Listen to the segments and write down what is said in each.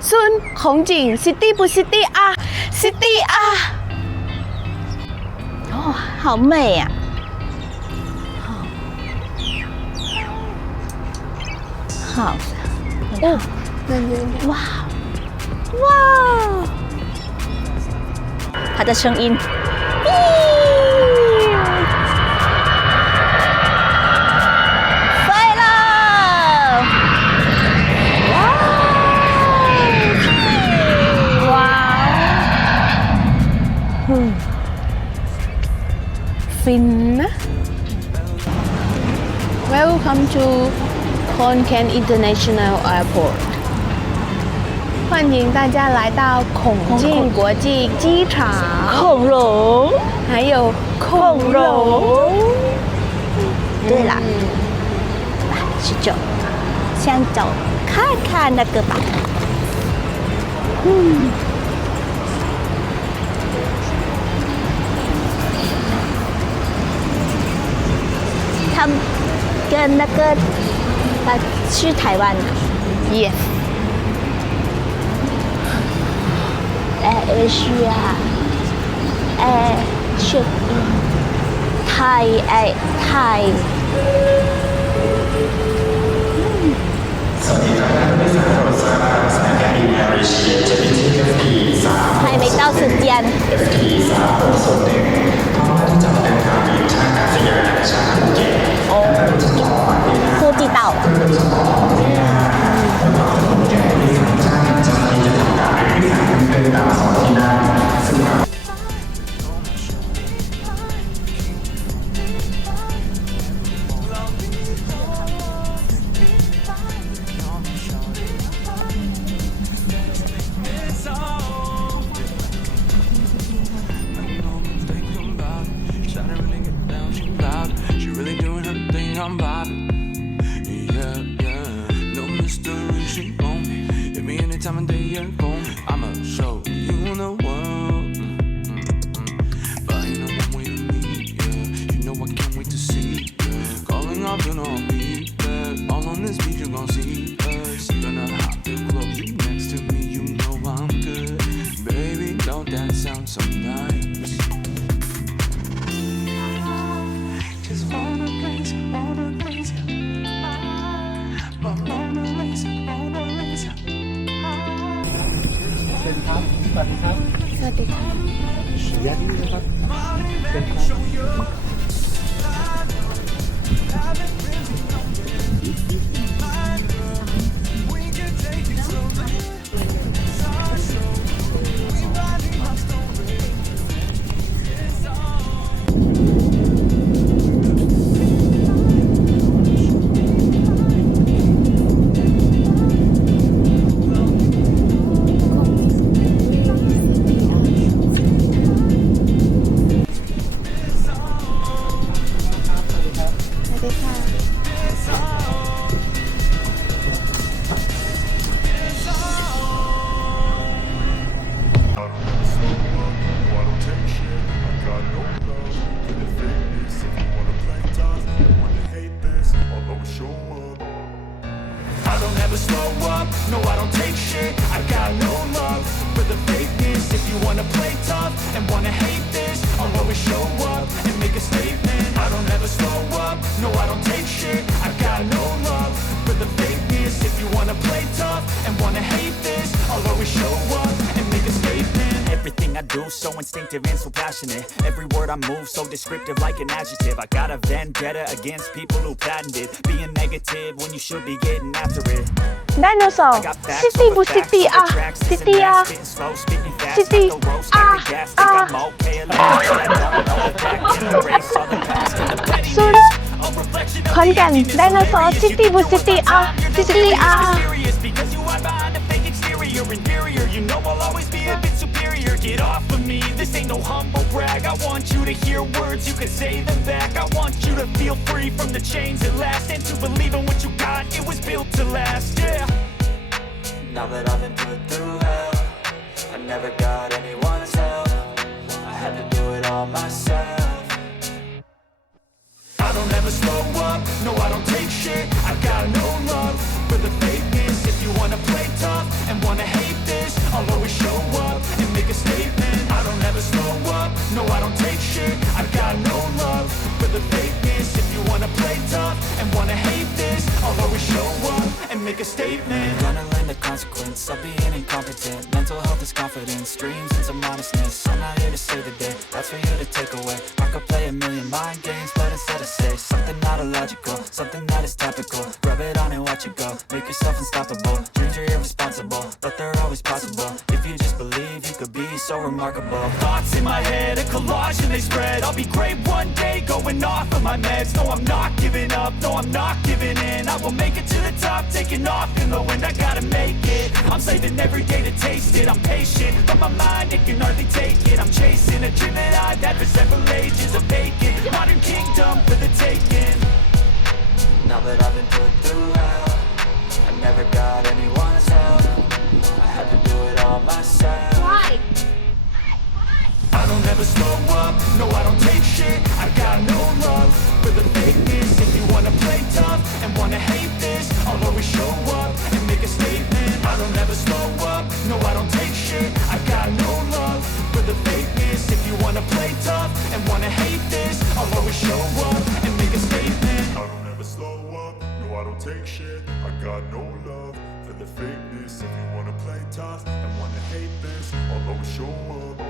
孙红景 City 不 City 啊 City 啊哦好美啊好哦哇哇它的声音ฟินนะ Welcome to Khonkean International Airport 欢迎大家来到孔敬国际机场恐龙还有恐龙对啦去走先走看看那个吧他们跟那个去台湾 Yes Asia check in ไทยไทยสวัสดีครับท่านผู้โดยสารโปรดทราบข่าวสารการบินแอร์เอเชียจะบินที่ Ep.13 还没到时间 Ep.13 ส่วนหนึ่งพร้อมที่จะเดินทางไปยังท่าอากาศยานนานาชาติภูเก็ตฟูจิเต่าI'm vibing, yeah, yeah. No mystery, she own me. Hit me anytime of day you're home. I'ma show you the world. But ain't no one way to meet, yeah. You know I can't wait to see, yeah. Calling off and I'll be there. All on this beach, you're gon' see us. Gonna hop the club, you next to me, you know I'm good. Baby, don't that sound so nice? Just wanna place you on.เป็นครับสวัสดีครับสวัสดีครับยัดนี่นะครับเป็นครับslow up, no I don't take shit I got no love for the fakeness If you wanna play tough and wanna hate this I'll always show up and make a statement I don't ever slow up, no I don't take shit I got no love for the fakeness If you wanna play tough and wanna hate this I'll always show up and make a statement Everything I do so instinctive and so passionate Every word I move so descriptive like an adjective I got a vendetta against people who patented Being negative when you should be getting after it Dinosaur City บุ City อ่ะ City อ่ะ City อ่ะสุดขอนแก่น Dinosaur City บุ City อ่ะ City อ่ะ You know I'll always be a bit superior Get off of me, this ain't no humble brag I want you to hear words, you can say them back I want you to feel free from the chains at last And to believe in what you got, it was built to last, yeah Now that I've been put through hell I never got anyone's help I had to do it all myself I don't ever slow up, no I don't take shit I got no love for the fakeness If you wanna play tough and wanna hate make a statement. Gonna learn the consequence of being incompetent. Mental health is confidence, dreams and some honestness. I'm not here to save the day, that's for you to take away. I could play a million mind games, but instead I say something not illogical, something that is topical. Rub it on and watch it go, make yourself unstoppable. Dreams are irresponsible, but they're always possible. If you just believe, you could be so remarkable. Thoughts in my head, a collage and they spread. I'll be great one day, going off of my meds. No, I'm not giving up, no, I'm not giving in. I will make it to the top, taking off in the wind. I gotta make it, I'm saving every day to taste it. I'm patient, but my mind, it can hardly take it. I'm chasing a dream that I've had for several ages. A vacant, modern kingdom for the taking. Now that I've been put through hell, I never got anyone's help. I had to do it all myself. Why? I don't ever slow up, no I don't take shit. I got no love for the fakeness. If you wanna play tough and wanna hate this, I'll always show up and make a statement. I don't ever slow up, no I don't take shit. I got no love for the fakeness. If you wanna play tough and wanna hate this, I'll always show up and make a statement. I don't ever slow up, no I don't take shit. I got no love for the fakeness. If you wanna play tough and wanna hate this, I'll always show up.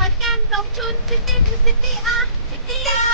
Khonkean ลงทุนซิตี้คือซิตี้อ่ะซิตี้อ่ะ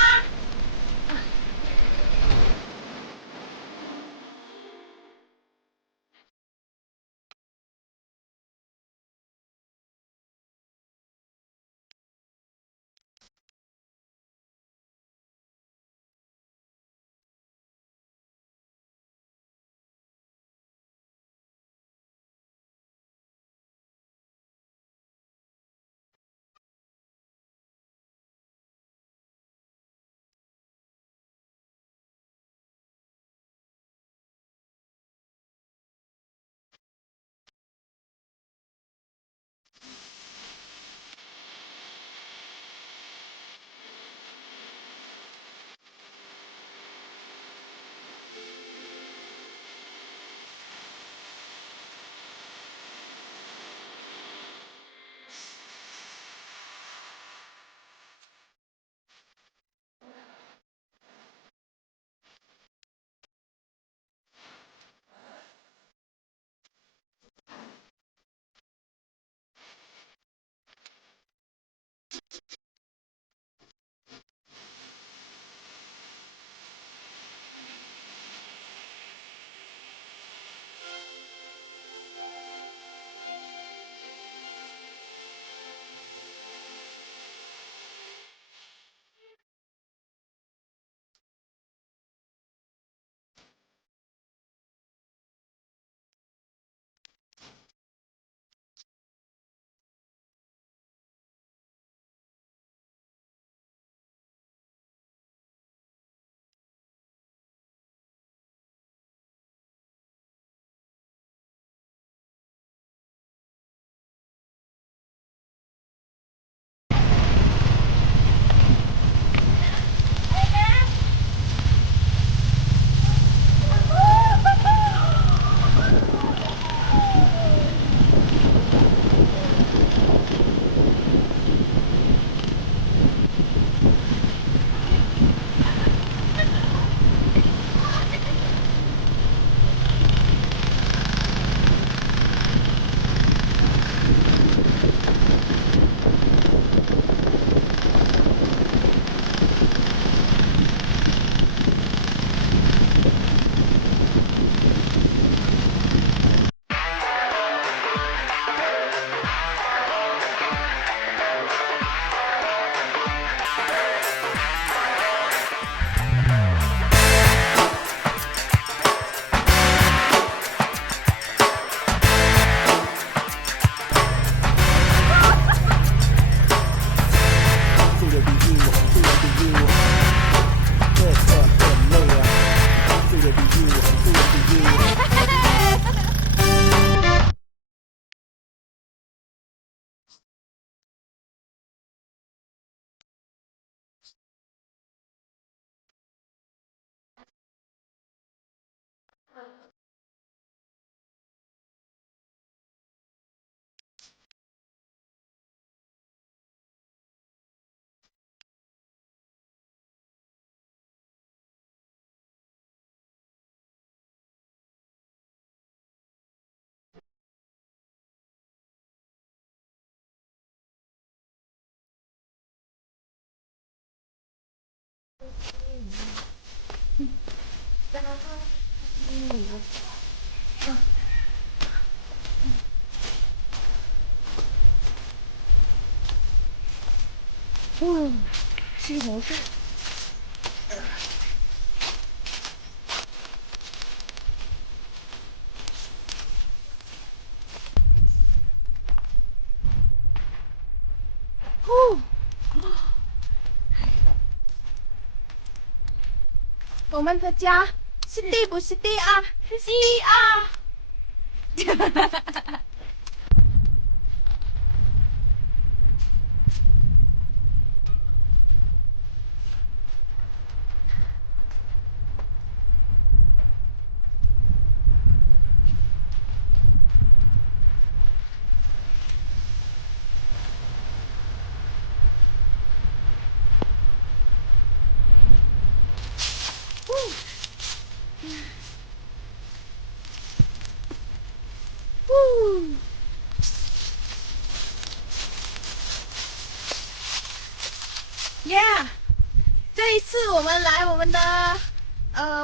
西红柿。我们的家是地不是地啊？是地啊！Yeah， 这一次我们来我们的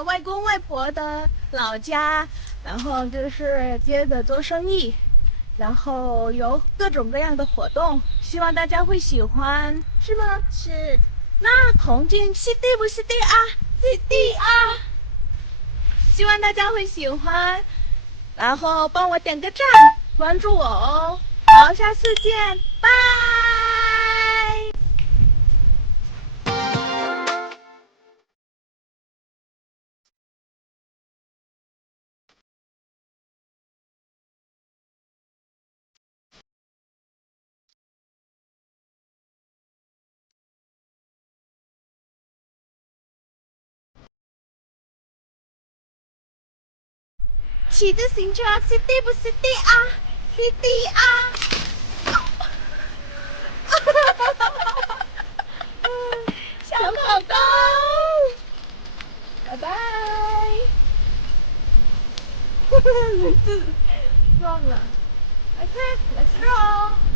外公外婆的老家，然后就是接着做生意，然后有各种各样的活动，希望大家会喜欢，是吗？是。那重庆是地不是地啊？是地啊！希望大家会喜欢，然后帮我点个赞，关注我哦。好，下次见，拜。骑自行车是地不是地啊？是地啊！小狗狗，拜拜。轮子撞了。OK，let's go。